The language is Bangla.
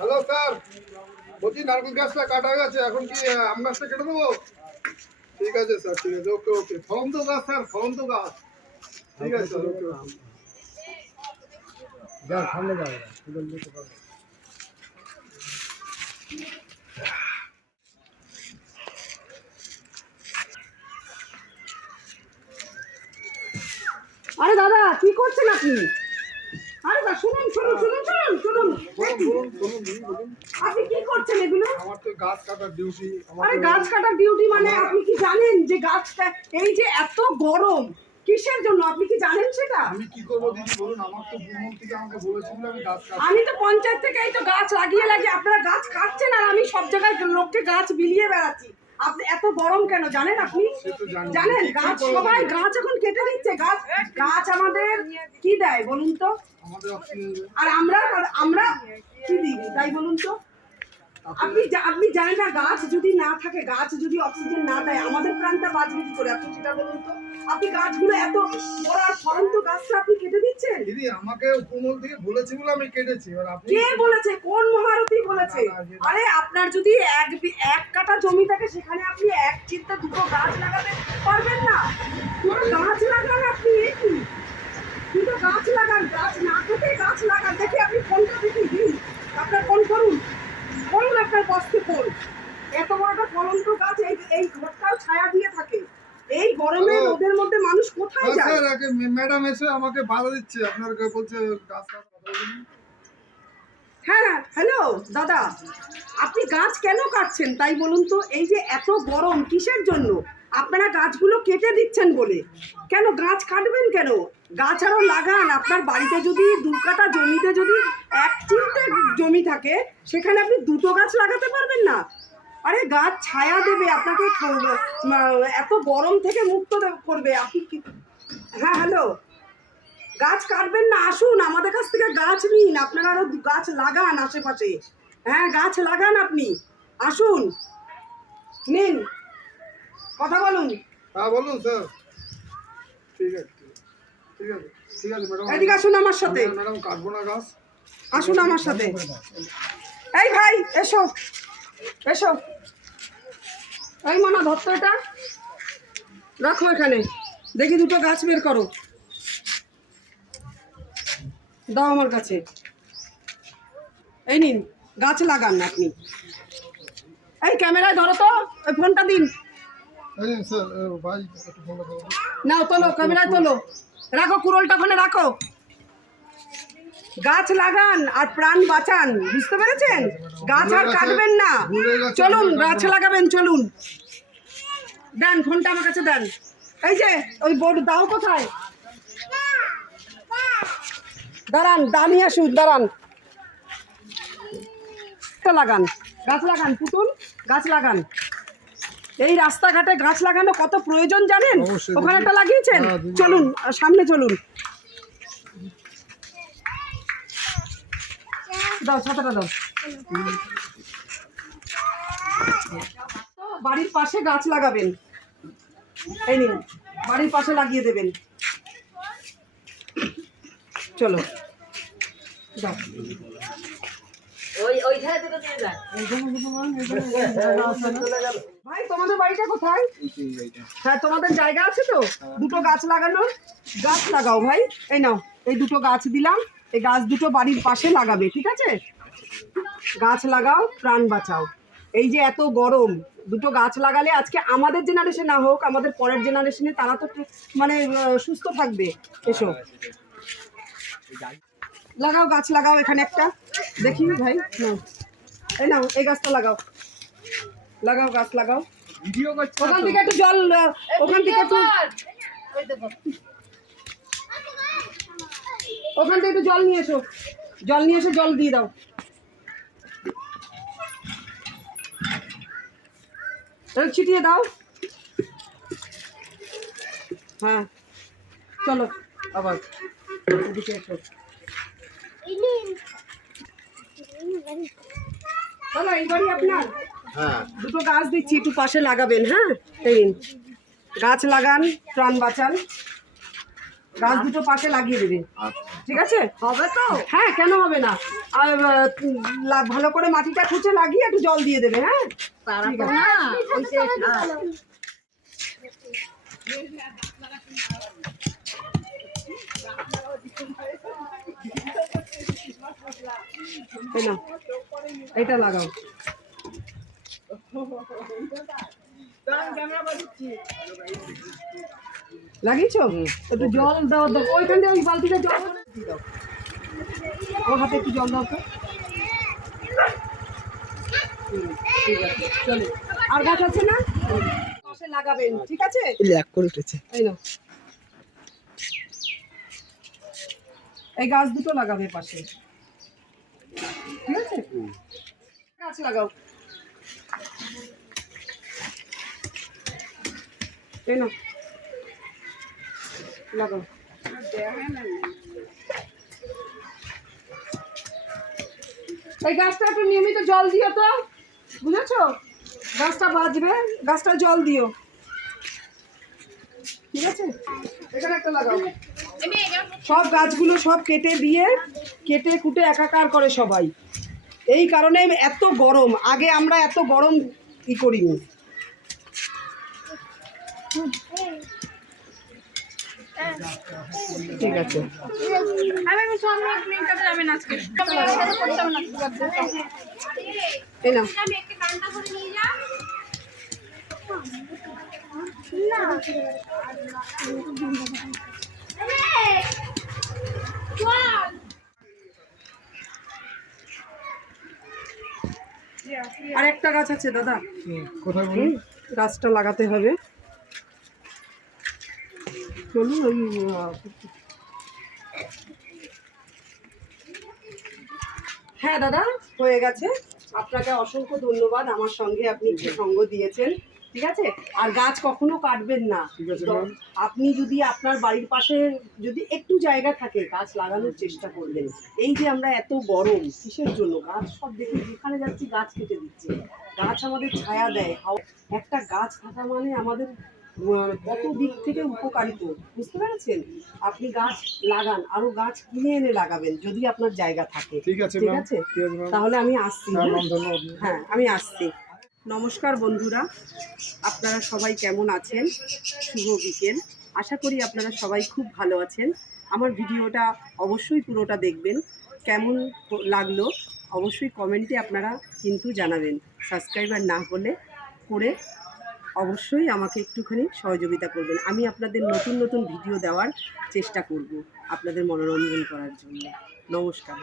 হ্যালো স্যার বলছি নারকেল গাছটা কাটা গেছে এখন কি আম গাছটা কেটে দেবো? ঠিক আছে স্যার ঠিক আছে ওকে ওকে ফলন্ত গাছ স্যার ফলন্ত গাছ। ঠিক আছে স্যার ওকে যাও সামনে যাও আরে দাদা কি করছেন আপনি? শুনুন শুনুন শুনুন শুনুন শুনুন। আপনি কি করছেন এগুলো? আমার তো গাছ কাটার ডিউটি আরে গাছ কাটার ডিউটি মানে আপনি কি জানেন যে গাছটা এই যে এত গরম কিসের জন্য? আপনি কি জানেন সেটা? আমি কি করব দিদি বলুন আমার তো ভ্রমণ থেকে আমাকে বলেছিল আমি গাছ কাটবো। আমি তো পঞ্চায়েত থেকে এই তো গাছ লাগিয়ে লাগিয়ে আপনারা গাছ কাটছেন আর আমি সব জায়গায় লোককে গাছ বিলিয়ে বেড়াচ্ছি। আপনি এত গরম কেন? জানেন আপনি? জানেন গাছ সবাই গাছ এখন কেটে দিচ্ছে। গাছ গাছ আমাদের কি দেয় বলুন তো? আর আমরা আমরা কি দিই? তাই বলুন তো। আপনি আপনি জানেন না গাছ যদি না থাকে গাছ যদি অক্সিজেন না দেয় আমাদের প্রাণটা বাঁচবে কি করে? আপনি সেটা বলুন তো। আপনি গাছগুলো এত বড় আর ফলন্ত গাছটা আপনি কেটে দিচ্ছেন? দিদি আমাকে উপমল থেকে বলেছি বলে আমি কেটেছি এবার আপনি কে বলেছে? কোন মহারথী বলেছে? আরে আপনার যদি এক এক কাঠা জমি থাকে সেখানে আপনি এক চিন্তা দুটো গাছ লাগাতে পারবেন না। দুটো গাছ লাগান আপনি। এ কি দুটো গাছ লাগান গাছ না কেটে গাছ লাগান। দেখি আপনি ফোনটা দেখি দিন বসতে ফুল এত বড় একটা ফলন্ত গাছ এই এই ঘরটাও ছায়া দিয়ে থাকে। এই গরমে ওদের রোদের মধ্যে মানুষ কোথায় হ্যাঁ যায়? ম্যাডাম এসে আমাকে বাধা দিচ্ছে। আপনার বলছে গাছ বলুন। হ্যাঁ হ্যালো দাদা আপনি গাছ কেন কাটছেন? তাই বলুন তো এই যে এত গরম কিসের জন্য? আপনারা গাছগুলো কেটে দিচ্ছেন বলে। কেন গাছ কাটবেন কেন? গাছ আরও লাগান। আপনার বাড়িতে যদি দু কাটা জমিতে যদি এক চিলতে জমি থাকে, সেখানে আপনি দুটো গাছ লাগাতে পারবেন না। আরে গাছ ছায়া দেবে, আপনাকে এত গরম থেকে মুক্ত করবে। আপনি কি হ্যাঁ হ্যালো। গাছ কাটবেন না, আসুন। আমাদের কাছ থেকে গাছ নিন। আপনারা আরও গাছ লাগান আশেপাশে। হ্যাঁ গাছ লাগান আপনি। আসুন। নিন। কথা বলুন। হ্যাঁ বলুন স্যার। ঠিক আছে ঠিক আছে ঠিক আছে ম্যাডাম। এদিকে আসুন আমার সাথে। ম্যাডাম কাটবো না গাছ। আসুন আমার সাথে। এই ভাই এসো। এসো। এই মনা ধরতো এটা। রাখো এখানে। দেখি দুটো গাছ বের করো। দাও আমার কাছে। এই নিন গাছ লাগান আপনি। এই ক্যামেরায় ধরো তো ওই ফোনটা দিন। নাও তোলো ক্যামেরায় তোলো। রাখো কুরলটা ওখানে রাখো। গাছ লাগান আর প্রাণ বাঁচান বুঝতে পেরেছেন? গাছ আর কাটবেন না। চলুন গাছ লাগাবেন চলুন। দেন ফোনটা আমার কাছে দেন। এই যে ওই বোর্ড দাও কোথায়? দাঁড়ান দাঁড়িয়ে আসুন দাঁড়ান। লাগান গাছ লাগান পুতুল গাছ লাগান। এই রাস্তাঘাটে গাছ লাগানো কত প্রয়োজন জানেন। ওখানে একটা লাগিয়েছেন? হ্যাঁ, চলুন সামনে চলুন। দাও ছাতাটা দাও। বাড়ির পাশে গাছ লাগাবেন। এই নিন বাড়ির পাশে লাগিয়ে দেবেন। চলো। দাও। ভাই তোমাদের বাড়িটা কোথায়? হ্যাঁ তোমাদের জায়গা আছে তো? দুটো গাছ লাগানোর? গাছ লাগাও ভাই। এই নাও এই দুটো গাছ দিলাম। এই গাছ দুটো বাড়ির পাশে লাগাবে ঠিক আছে? গাছ লাগাও প্রাণ বাঁচাও। এই যে এত গরম দুটো গাছ লাগালে আজকে আমাদের জেনারেশন না হোক আমাদের পরের জেনারেশনে তারা তো ঠিক মানে সুস্থ থাকবে। এসো। লাগাও গাছ লাগাও এখানে একটা। দেখি ভাই নাও এই নাও এই গাছটা লাগাও। লাগাও গাছ লাগাও। ভিডিও করছি ওখান থেকে একটু জল ওখান থেকে একটু ওখান থেকে একটু জল নিয়ে এসো। জল নিয়ে এসে জল দিয়ে দাও। ছিটিয়ে দাও। হ্যাঁ। চলো আবার। এদিকে এসো চলো এই বাড়ি আপনার। হ্যাঁ। দুটো গাছ দিচ্ছি একটু পাশে লাগাবেন হ্যাঁ? এই গাছ লাগান প্রাণ বাঁচান। গাছ দুটো পাশে লাগিয়ে দেবেন। আচ্ছা। ঠিক আছে? হবে তো? হ্যাঁ কেন হবে না? আর লা- ভালো করে মাটিটা খুঁচে লাগিয়ে একটু জল দিয়ে দেবে হ্যাঁ? ঠিক আছে। এটা লাগাও। লাগিয়েছো? একটু জল দাও ওইখান থেকে ওই বালতিতে জল দিয়ে দাও। ওর হাতে একটু জল দাও তো। ঠিক আছে চলো। আর গাছ আছে না? লাগাবেন ঠিক আছে? এক করে উঠেছে। এই নাও। এই গাছ দুটো লাগাবে পাশে। ঠিক আছে? গাছ লাগাও। লাগাও। এই গাছটা একটু নিয়মিত জল দিও তো। বুঝেছ? গাছটা বাঁচবে গাছটা জল দিও। ঠিক আছে? এখানে একটা লাগাও। সব গাছগুলো সব কেটে দিয়ে, কেটে কুটে একাকার করে সবাই। এই কারণে এত গরম। আগে আমরা এত গরম ই করিনি। ঠিক আছে। নাও। আর একটা গাছ আছে দাদা। কোথায় হুম, গাছটা লাগাতে হবে। চলুন ওই হ্যাঁ দাদা হয়ে গেছে। আপনাকে অসংখ্য ধন্যবাদ। আমার সঙ্গে আপনি একটু সঙ্গ দিয়েছেন। ঠিক আছে? আর গাছ কখনো কাটবেন না। আপনি যদি আপনার বাড়ির পাশে যদি একটু জায়গা থাকে গাছ লাগানোর চেষ্টা করবেন। এই যে আমরা এত গরম কিসের জন্য? গাছ সব দেখে যেখানে যাচ্ছি গাছ কেটে দিচ্ছে। গাছ আমাদের ছায়া দেয়। একটা গাছ থাকা মানে আমাদের কত দিক থেকে উপকারিত বুঝতে পেরেছেন? আপনি গাছ লাগান আরও গাছ কিনে এনে লাগাবেন যদি আপনার জায়গা থাকে। ঠিক আছে ঠিক আছে? তাহলে আমি আসছি হ্যাঁ হ্যাঁ আমি আসছি। নমস্কার বন্ধুরা, আপনারা সবাই কেমন আছেন? শুভ বিকেল। আশা করি আপনারা সবাই খুব ভালো আছেন। আমার ভিডিওটা অবশ্যই পুরোটা দেখবেন। কেমন লাগল অবশ্যই কমেন্টে আপনারা কিন্তু জানাবেন। সাবস্ক্রাইবার না হলে করে অবশ্যই আমাকে একটুখানি সহযোগিতা করবেন। আমি আপনাদের নতুন নতুন ভিডিও দেওয়ার চেষ্টা করব আপনাদের মনোরঞ্জন করার জন্য। নমস্কার